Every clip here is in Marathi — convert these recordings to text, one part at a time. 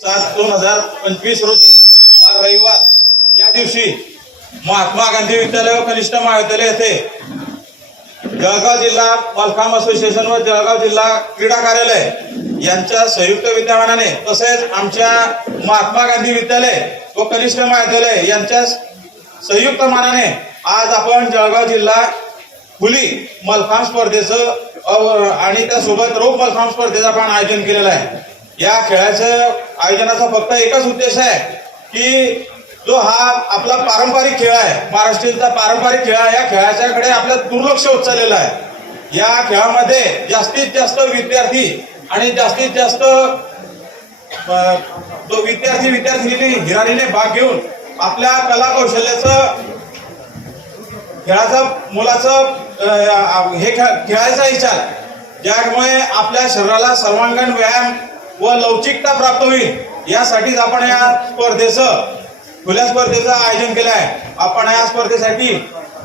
सात दोन हजार पंचवीस रोजी वार रविवार या दिवशी महात्मा गांधी विद्यालय व कनिष्ठ महाविद्यालय येथे जळगाव जिल्हा बालकाम असोसिएशन व जळगाव जिल्हा क्रीडा कार्यालय यांच्या संयुक्त विद्यमानाने तसेच आमच्या महात्मा गांधी विद्यालय व कनिष्ठ महाविद्यालय यांच्या संयुक्त मानाने आज आपण जळगाव जिल्हा खुली मलखांब स्पर्धेचं आणि त्यासोबत रोप मलखांब स्पर्धेचं आपण आयोजन केलेलं आहे. या खेळाचं आयोजनाचा फक्त एकच उद्देश आहे की जो हा आपला पारंपरिक खेळ आहे महाराष्ट्रीयनचा पारंपरिक खेळ आहे या खेळाच्याकडे आपलं दुर्लक्ष होत चाललेलं आहे. या खेळामध्ये जास्तीत जास्त विद्यार्थी आणि जास्तीत जास्त जो विद्यार्थी विद्यार्थिनी हिराणीने भाग घेऊन आपल्या कला कौशल्याचं खेळाचं मुलाचं हे खेळ- खेळायचा विचार ज्यामुळे आपल्या शरीराला सर्वांगीण व्यायाम व लवचिकता प्राप्त होईल. यासाठीच आपण या स्पर्धेचं खुल्या स्पर्धेचं आयोजन केलं आहे. आपण या स्पर्धेसाठी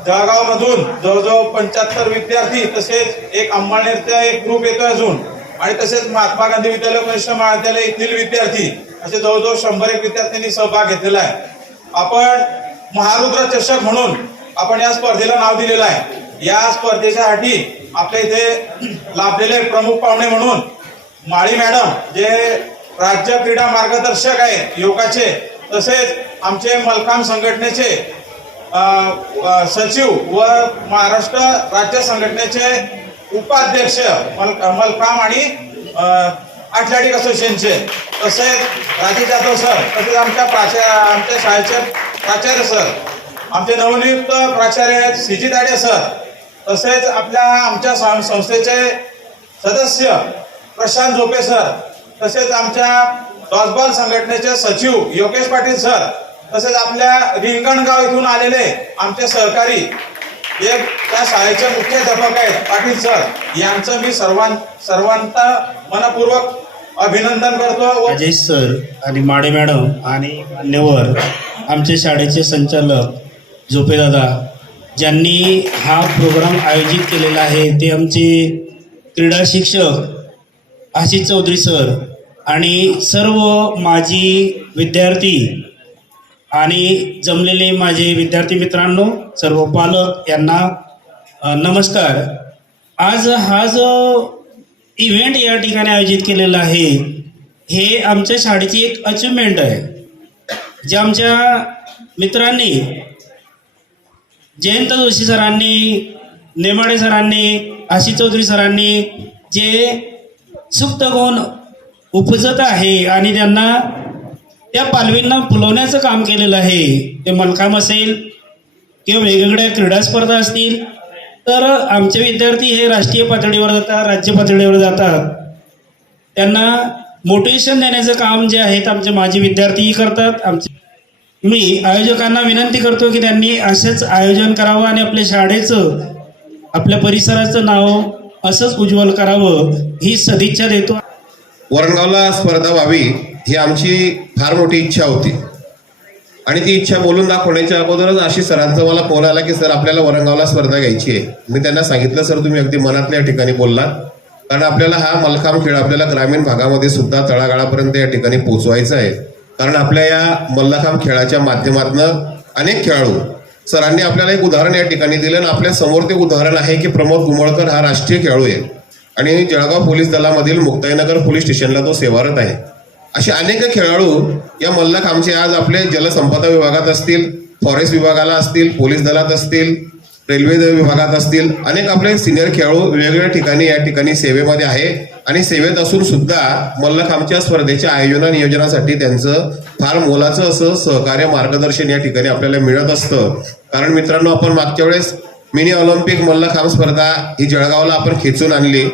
जळगाव मधून जवळजवळ पंच्याहत्तर विद्यार्थी तसेच एक अंबाळनेरचा एक ग्रुप येतो अजून. आणि तसेच महात्मा गांधी विद्यालय कनिष्ठ महाविद्यालय येथील विद्यार्थी असे जवळजवळ शंभर एक विद्यार्थ्यांनी सहभाग घेतलेला आहे. आपण महारुद्र चषक म्हणून आपण या स्पर्धेला नाव दिलेलं आहे. या स्पर्धेच्यासाठी आपल्या इथे लाभलेले प्रमुख पाहुणे म्हणून माळी मॅडम जे राज्य क्रीडा मार्गदर्शक आहेत योगाचे तसेच आमचे मलकाम संघटनेचे सचिव व महाराष्ट्र राज्य संघटनेचे उपाध्यक्ष मल मलकाम आणि ॲथलेटिक असोसिएशनचे तसेच राजे जाधव सर तसेच आमच्या प्राचार्य आमच्या शाळेचे प्राचार्य सर आमचे नवनियुक्त प्राचार्य आहेत सिजी दाडे सर तसेच आपल्या आमच्या संस्थेचे सदस्य प्रशांत झोपे सर. तसेच आमच्या डॉसबॉल संघटनेचे सचिव योगेश पाटील सर. तसेच आपल्या रिंगणगाव इथून आलेले आमचे सहकारी एक त्या शाळेचे मुख्याध्यापक आहेत पाटील सर. यांचं मी सर्वां सर्वांचा मनपूर्वक अभिनंदन करतो व राजेश सर आणि माडे मॅडम आणि मान्यवर आमच्या शाळेचे संचालक झोपेदादा ज्यांनी हा प्रोग्राम आयोजित केलेला आहे ते आमचे क्रीडा शिक्षक आशिष चौधरी सर आणि सर्व माजी विद्यार्थी आणि जमलेले माझे विद्यार्थी मित्रांनो सर्व पालक यांना नमस्कार. आज हा जो इव्हेंट या ठिकाणी आयोजित केलेला आहे हे आमच्या शाळेची एक अचिव्हमेंट आहे. जे आमच्या मित्रांनी जयंत जोशी सरांनी नेमाडे सरांनी आशिष चौधरी सरांनी जे सुप्त गुण उपजत आहे आणि त्यांना त्या पालवींना फुलवण्याचं काम केलेलं आहे. ते मलकाम असेल किंवा वेगवेगळ्या क्रीडा स्पर्धा असतील तर आमचे विद्यार्थी हे राष्ट्रीय पातळीवर जातात राज्य पातळीवर जातात. त्यांना मोटिवेशन देण्याचं काम जे आहे ते आमचे माजी विद्यार्थीही करतात. आमचे मी आयोजकांना विनंती करतो की त्यांनी असेच आयोजन करावं आणि आपल्या शाळेचं आपल्या परिसराचं नाव असंच उज्ज्वल करावं. ही सदिच्छा देतो. वरणगावला स्पर्धा व्हावी ही आमची फार मोठी इच्छा होती. आणि ती इच्छा बोलून दाखवण्याच्या अगोदरच आशिष सरांचा मला फोन आला की सर आपल्याला वरणगावला स्पर्धा घ्यायची आहे. मी त्यांना सांगितलं सर तुम्ही अगदी मनातल्या ठिकाणी बोललात कारण आपल्याला हा मलखाम खेळ आपल्याला ग्रामीण भागामध्ये सुद्धा तळागाळापर्यंत या ठिकाणी पोहोचवायचा आहे. कारण आपल्या या मल्लखांब खेळाच्या माध्यमातून अनेक खेळाडू सरांनी आपल्याला एक उदाहरण या ठिकाणी दिलं आणि आपल्यासमोर ते उदाहरण आहे की प्रमोद गुमळकर हा राष्ट्रीय खेळाडू आहे. आणि जळगाव पोलीस दलामधील मुक्ताईनगर पोलीस स्टेशनला तो सेवारत आहे. असे अनेक खेळाडू या मल्लखांबचे आज आपले जलसंपदा विभागात असतील फॉरेस्ट विभागाला असतील पोलीस दलात असतील रेल्वे विभागात असतील अनेक आपले सिनियर खेळाडू वेगवेगळ्या ठिकाणी या ठिकाणी सेवेमध्ये आहे. आणि सेवेत असून सुद्धा मल्लखांबच्या स्पर्धेच्या आयोजना नियोजनासाठी त्यांचं फार मोलाचं असं सहकार्य मार्गदर्शन या ठिकाणी आपल्याला मिळत असतं. कारण मित्रांनो आपण मागच्या वेळेस मिनी ऑलिम्पिक मल्लखांब स्पर्धा ही जळगावला आपण खेचून आणली.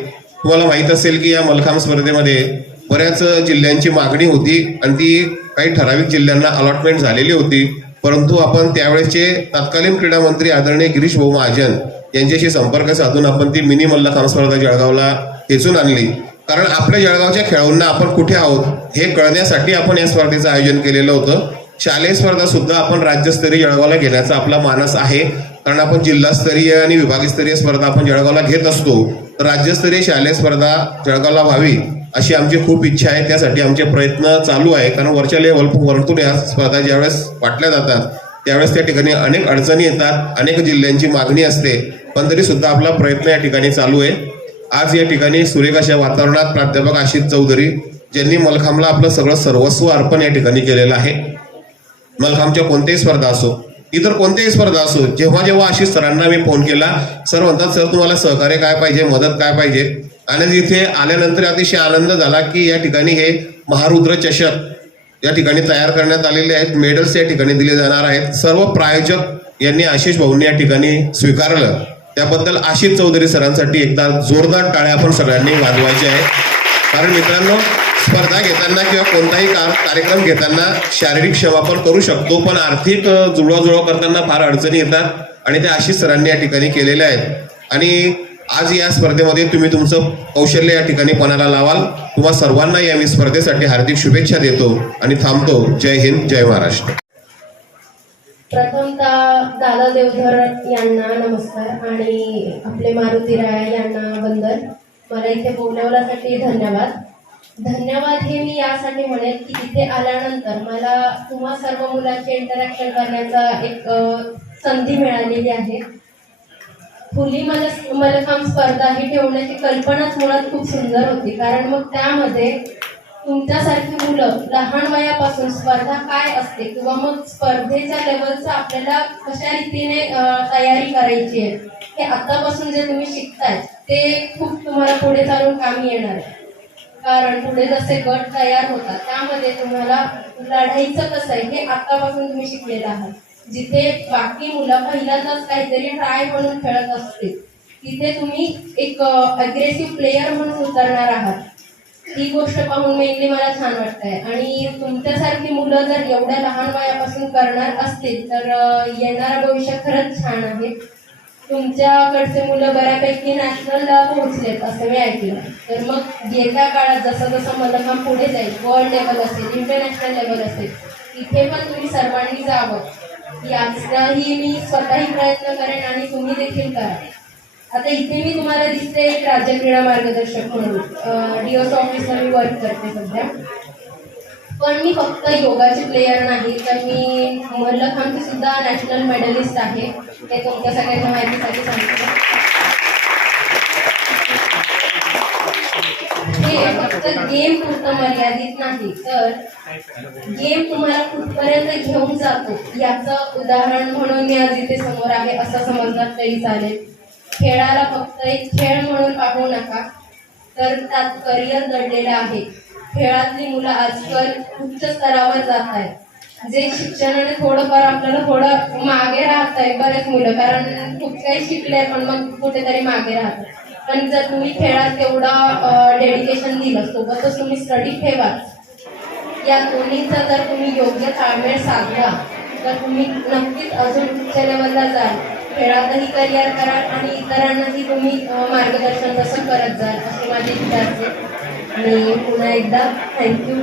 तुम्हाला माहीत असेल की या मल्लखांब स्पर्धेमध्ये बऱ्याच जिल्ह्यांची मागणी होती आणि ती काही ठराविक जिल्ह्यांना अलॉटमेंट झालेली होती. परंतु आपण त्यावेळेचे तत्कालीन क्रीडा मंत्री आदरणीय गिरीश भाऊ महाजन यांच्याशी संपर्क साधून आपण ती मिनी मल्लखांब स्पर्धा जळगावला खेचून आणली. कारण आपल्या जळगावच्या खेळाडूंना आपण कुठे आहोत हे कळण्यासाठी आपण या स्पर्धेचं आयोजन केलेलं होतं. शालेय स्पर्धा सुद्धा आपण राज्यस्तरीय जळगावला घेण्याचा आपला मानस आहे. कारण आपण जिल्हास्तरीय आणि विभागस्तरीय स्पर्धा आपण जळगावला घेत असतो तर राज्यस्तरीय शालेय स्पर्धा जळगावला व्हावी अशी आमची खूप इच्छा आहे. त्यासाठी आमचे प्रयत्न चालू आहे. कारण वरच्या लेवल वरतून या स्पर्धा ज्यावेळेस वाटल्या जातात त्यावेळेस त्या ठिकाणी अनेक अडचणी येतात अनेक जिल्ह्यांची मागणी असते. पण तरी सुद्धा आपला प्रयत्न या ठिकाणी चालू आहे. आज या ठिकाणी सूर्यकाशा वातावरणात प्राध्यापक आशिष चौधरी ज्यांनी मलखामला आपलं सगळं सर्वस्व अर्पण या ठिकाणी केलेलं आहे. मलखामच्या कोणत्याही स्पर्धा असो इतर कोणत्याही स्पर्धा असो जेव्हा जेव्हा अशी सरांना मी फोन केला सर म्हणतात सर तुम्हाला सहकार्य काय पाहिजे मदत काय पाहिजे? आणि इथे आल्यानंतर अतिशय आनंद झाला की या ठिकाणी हे महारुद्र चषक या ठिकाणी तयार करण्यात आलेले आहेत. मेडल्स या ठिकाणी दिले जाणार आहेत. सर्व प्रायोजक यांनी आशिष भाऊंनी या ठिकाणी स्वीकारलं. त्याबद्दल आशिष चौधरी सरांसाठी एकदा जोरदार टाळ्या आपण सगळ्यांनी वाजवायच्या आहेत. कारण मित्रांनो स्पर्धा घेताना किंवा कोणताही कार्यक्रम घेताना शारीरिक श्रम करू शकतो पण आर्थिक जुळवाजुळव करताना फार अडचणी येतात आणि त्या आशिष सरांनी या ठिकाणी केलेल्या आहेत. आणि आज या स्पर्धेमध्ये तुम्ही तुमचं कौशल्य या ठिकाणी पणाला लावाल. तुम्हा सर्वांना या मी स्पर्धेसाठी हार्दिक शुभेच्छा देतो आणि थांबतो. जय हिंद जय महाराष्ट्र. प्रथमतः दादा देवधर यांना नमस्कार आणि आपले मारुती राय यांना वंदन. मला इथे बोलवण्यासाठी धन्यवाद. धन्यवाद हे मी यासाठी म्हणेन की इथे आल्यानंतर मला तुम्हा सर्व मुलांचे इंटरॅक्शन करण्याचा एक संधी मिळालेली आहे. खुली मल मलखांब स्पर्धा ही ठेवण्याची कल्पनाच मुळात खूप सुंदर होती. कारण मग त्यामध्ये तुमच्यासारखी मुलं लहान वयापासून स्पर्धा काय असते किंवा मग स्पर्धेच्या लेवलचं आपल्याला कशा रीतीने तयारी करायची आहे हे आतापासून जे तुम्ही शिकताय ते खूप तुम्हाला पुढे चालून कामी येणार आहे. कारण पुढे जसे गट तयार होतात. त्यामध्ये तुम्हाला लढाईचं कसं आहे हे आतापासून तुम्ही शिकलेलं आहात. जिथे बाकी मुलं पहिल्यांदाच काहीतरी ट्राय म्हणून खेळत असतील तिथे तुम्ही एक अग्रेसिव्ह प्लेयर म्हणून उतरणार आहात. ही गोष्ट पाहून मेनली मला छान वाटतंय. आणि तुमच्यासारखी मुलं जर एवढ्या लहान वयापासून करणार असतील तर अं, येणारं भविष्य खरंच छान आहे. तुमच्याकडचे मुलं बऱ्यापैकी नॅशनलला पोहोचलेत असं मी ऐकलं. तर मग येत्या काळात जसं जसं मलखांब पुढे जाईल वर्ल्ड लेवल असेल इंटरनॅशनल लेवल असेल तिथे पण तुम्ही सर्वांनी जावं. याचाही मी स्वतःही प्रयत्न करेन आणि तुम्ही देखील करा. आता इथे मी तुम्हाला दिसते एक राज्य क्रीडा मार्गदर्शक म्हणून. डीओस ऑफिसला मी वर्क करते सध्या. पण मी फक्त योगाची प्लेयर नाही तर मी मल्लखांबची सुद्धा नॅशनल मेडलिस्ट आहे. ते तुमच्या सगळ्यांच्या माहितीसाठी सांगते. हे फक्त गेम पुरतं मर्यादित नाही तर गेम तुम्हाला कुठपर्यंत घेऊन जातो याचं उदाहरण म्हणून मी आज इथे समोर आहे असं समजलं तरी चालेल. खेळाला फक्त एक खेळ म्हणून पाठवू नका तर त्यात करिअर दडलेलं आहे. खेळातली मुलं आजकाल उच्च स्तरावर जात आहेत. जे शिक्षणाने थोडंफार आपल्याला थोडं मागे राहत आहे बरेच मुलं. कारण खूप काही शिकले पण मग कुठेतरी मागे राहतात पण जर तुम्ही खेळात तेवढा डेडिकेशन दिलं सोबतच तुम्ही स्टडी ठेवा. या दोन्हीचा जर तुम्ही योग्य ताळमेळ साधला तर तुम्ही नक्कीच अजून उच्च लेवलला जाल. खेळातही करिअर कराल आणि इतरांनाही तुम्ही मार्गदर्शन जसं करत जाल असे माझी इच्छा आणि पुन्हा एकदा थँक्यू